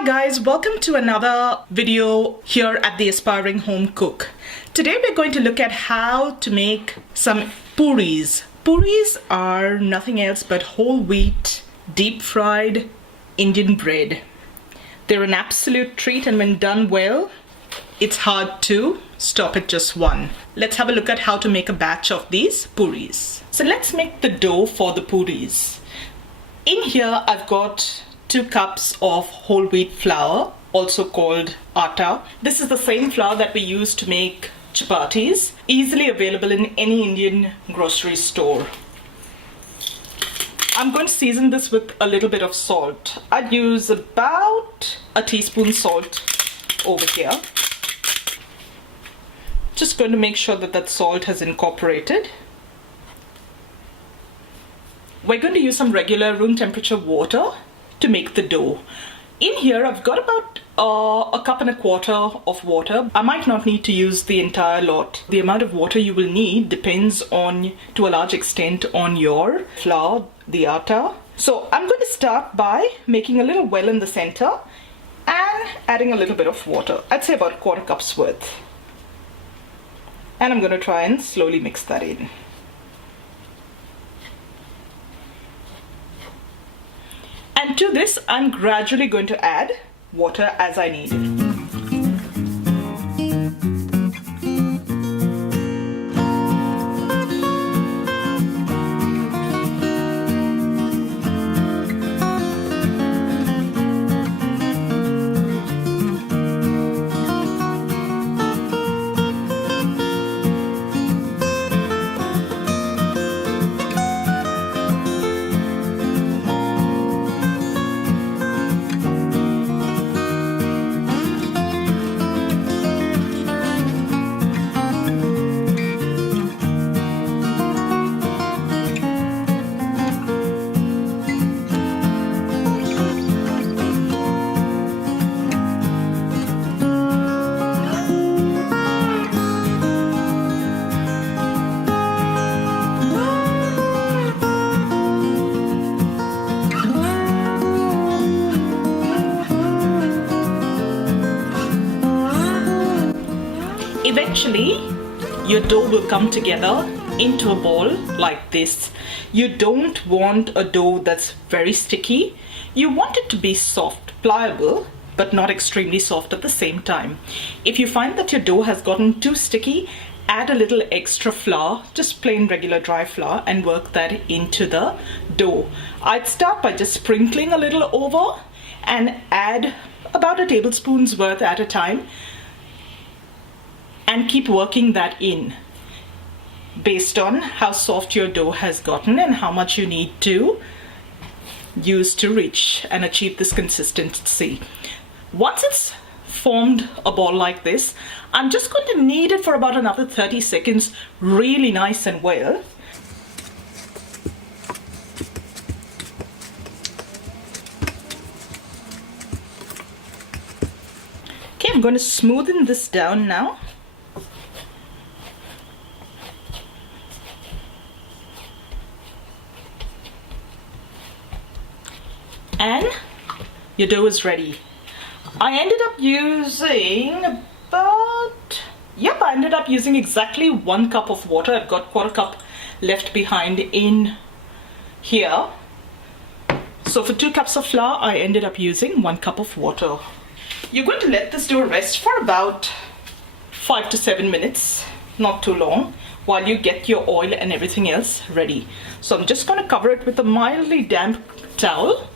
Hi guys, welcome to another video here at the Aspiring Home Cook. Today we're going to look at how to make some puris. Puris are nothing else but whole wheat, deep fried Indian bread. They're an absolute treat, and when done well, it's hard to stop at just one. Let's have a look at how to make a batch of these puris. So let's make the dough for the puris. In here I've got 2 cups of whole wheat flour, also called atta. This is the same flour that we use to make chapatis, easily available in any Indian grocery store. I'm going to season this with a little bit of salt. I'd use about a teaspoon salt over here. Just going to make sure that that salt has incorporated. We're going to use some regular room temperature water to make the dough. In here I've got about a cup and a quarter of water. I might not need to use the entire lot. The amount of water you will need depends on, to a large extent, on your flour, the atta. So I'm going to start by making a little well in the center and adding a little bit of water. I'd say about a quarter cup's worth. And I'm going to try and slowly mix that in. And to this, I'm gradually going to add water as I need it. Eventually, your dough will come together into a ball like this. You don't want a dough that's very sticky. You want it to be soft, pliable, but not extremely soft at the same time. If you find that your dough has gotten too sticky, add a little extra flour, just plain regular dry flour, and work that into the dough. I'd start by just sprinkling a little over and add about a tablespoon's worth at a time, and keep working that in based on how soft your dough has gotten and how much you need to use to reach and achieve this consistency. Once it's formed a ball like this, I'm just going to knead it for about another 30 seconds really nice and well. Okay, I'm going to smoothen this down now. And your dough is ready. I ended up using exactly 1 cup of water. I've got quarter cup left behind in here. So for 2 cups of flour, I ended up using 1 cup of water. You're going to let this dough rest for about 5 to 7 minutes, not too long, while you get your oil and everything else ready. So I'm just going to cover it with a mildly damp towel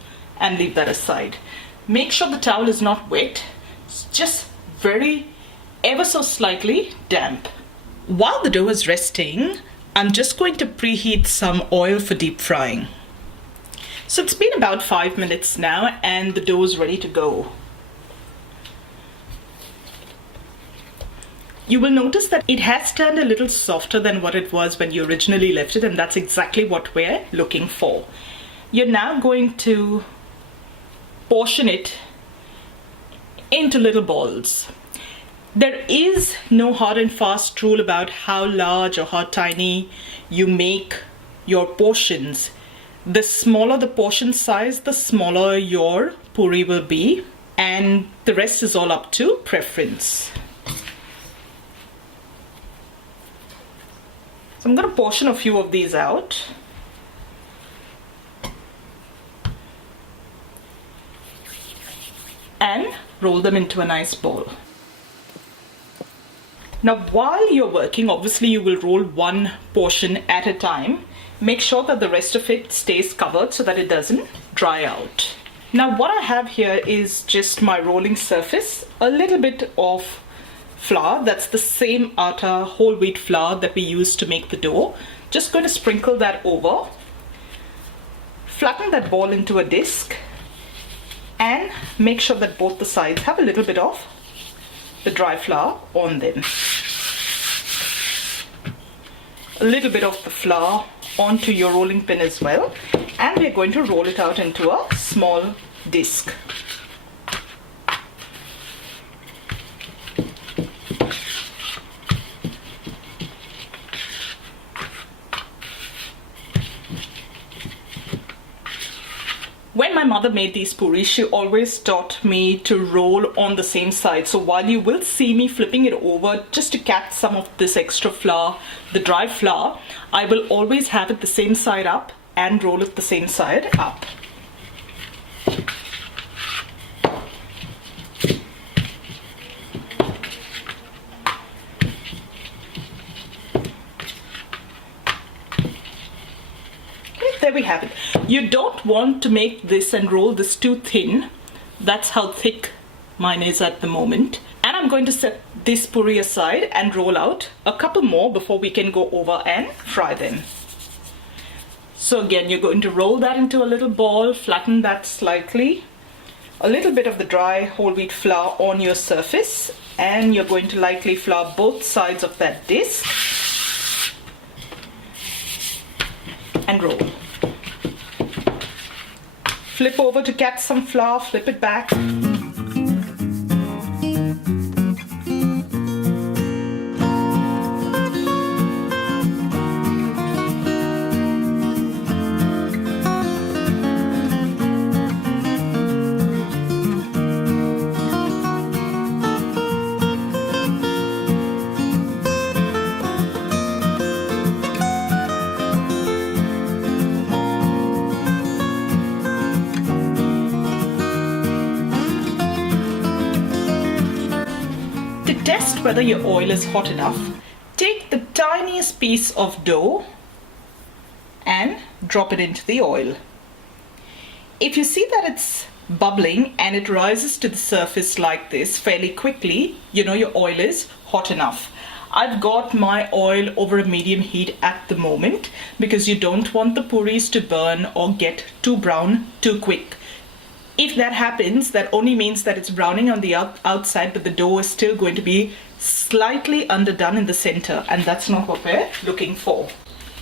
and leave that aside. Make sure the towel is not wet, it's just ever so slightly damp. While the dough is resting, I'm just going to preheat some oil for deep frying. So it's been about 5 minutes now and the dough is ready to go. You will notice that it has turned a little softer than what it was when you originally left it, and that's exactly what we're looking for. You're now going to portion it into little balls. There is no hard and fast rule about how large or how tiny you make your portions. The smaller the portion size, the smaller your puri will be. And and the rest is all up to preference. So I'm going to portion a few of these out. And roll them into a nice ball. Now while you're working, obviously you will roll one portion at a time. Make sure that the rest of it stays covered so that it doesn't dry out. Now what I have here is just my rolling surface, a little bit of flour. That's the same atta whole wheat flour that we use to make the dough. Just going to sprinkle that over. Flatten that ball into a disc and make sure that both the sides have a little bit of the dry flour on them. A little bit of the flour onto your rolling pin as well, and we're going to roll it out into a small disc. When my mother made these puris, she always taught me to roll on the same side. So while you will see me flipping it over just to catch some of this extra flour, the dry flour, I will always have it the same side up and roll it the same side up. There we have it. You don't want to make this and roll this too thin. That's how thick mine is at the moment. And I'm going to set this puri aside and roll out a couple more before we can go over and fry them. So again, you're going to roll that into a little ball, flatten that slightly, a little bit of the dry whole wheat flour on your surface, and you're going to lightly flour both sides of that disc and roll. Flip over to catch some flour, flip it back. Test whether your oil is hot enough. Take the tiniest piece of dough and drop it into the oil. If you see that it's bubbling and it rises to the surface like this fairly quickly, you know your oil is hot enough. I've got my oil over a medium heat at the moment because you don't want the puris to burn or get too brown too quick. If that happens, that only means that it's browning on the outside, but the dough is still going to be slightly underdone in the center, and that's not what we're looking for.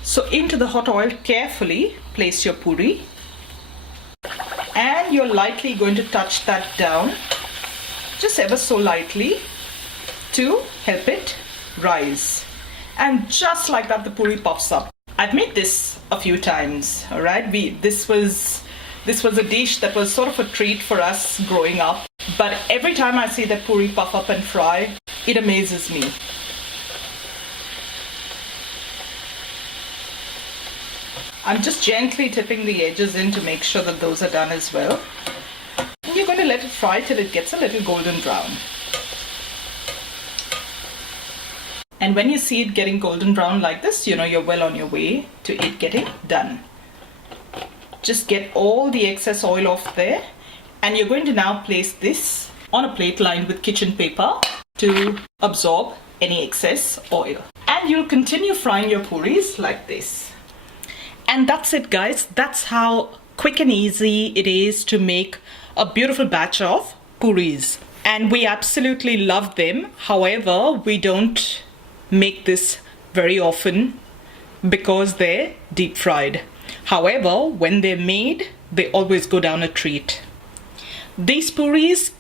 So into the hot oil, carefully place your puri, and you're lightly going to touch that down, just ever so lightly, to help it rise. And just like that, the puri puffs up. I've made this a few times, all right? This was a dish that was sort of a treat for us growing up. But every time I see that puri puff up and fry, it amazes me. I'm just gently tipping the edges in to make sure that those are done as well. And you're going to let it fry till it gets a little golden brown. And when you see it getting golden brown like this, you know you're well on your way to it getting done. Just get all the excess oil off there, and you're going to now place this on a plate lined with kitchen paper to absorb any excess oil. And you'll continue frying your puris like this. And that's it, guys. That's how quick and easy it is to make a beautiful batch of puris. And we absolutely love them. However, we don't make this very often because they're deep fried. However, when they're made, they always go down a treat. These puris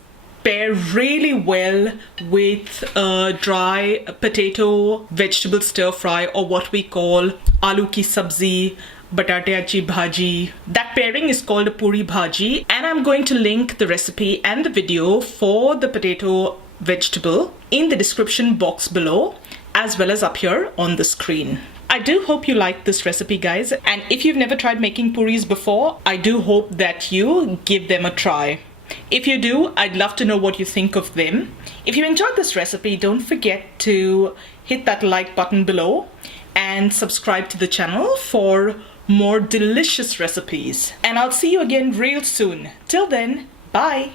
pair really well with a dry potato vegetable stir fry, or what we call aloo ki sabzi, batateachi bhaji. That pairing is called a Puri Bhaji, and I'm going to link the recipe and the video for the potato vegetable in the description box below, as well as up here on the screen. I do hope you like this recipe, guys, and if you've never tried making puris before, I do hope that you give them a try. If you do, I'd love to know what you think of them. If you enjoyed this recipe, don't forget to hit that like button below and subscribe to the channel for more delicious recipes. And I'll see you again real soon. Till then, bye.